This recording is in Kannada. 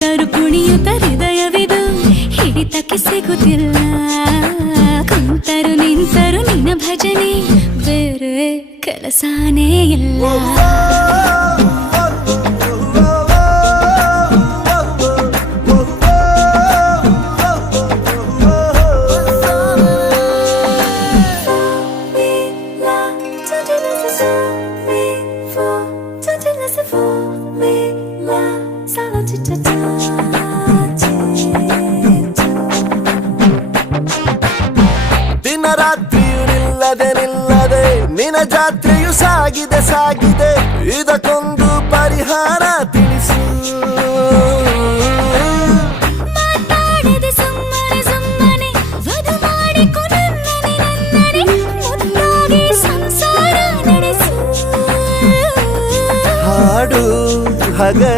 ಕುಣಿಯುತ್ತ ಹೃದಯವಿದು ಹಿಡಿತಕ್ಕೆ ಸಿಗುತ್ತಿಲ್ಲ ಕುಂತರು ನಿಂತರು ನಿನ್ನ ಭಜನೆ ಬೇರೆ ಕೆಲಸನೇ ಇಲ್ಲ ದಿನರಾತ್ರಿಯು ನಿಲ್ಲದೆ ನಿನ್ನ ಜಾತ್ರೆಯು ಸಾಗಿದೆ ಸಾಗಿದೆ ಇದಕ್ಕೊಂದು ಪರಿಹಾರ ತಿಳಿಸು ಮಾತಾಡದೆ ಸುಮ್ಮನೆ ಸುಮ್ಮನೆ ವಧು ಮಾಡಿಕೊ ನನ್ನನೆ ಮುದ್ದಾಗಿ ಸಂಸಾರ ನಡೆಸು ಹಾಡು ಹಗಲು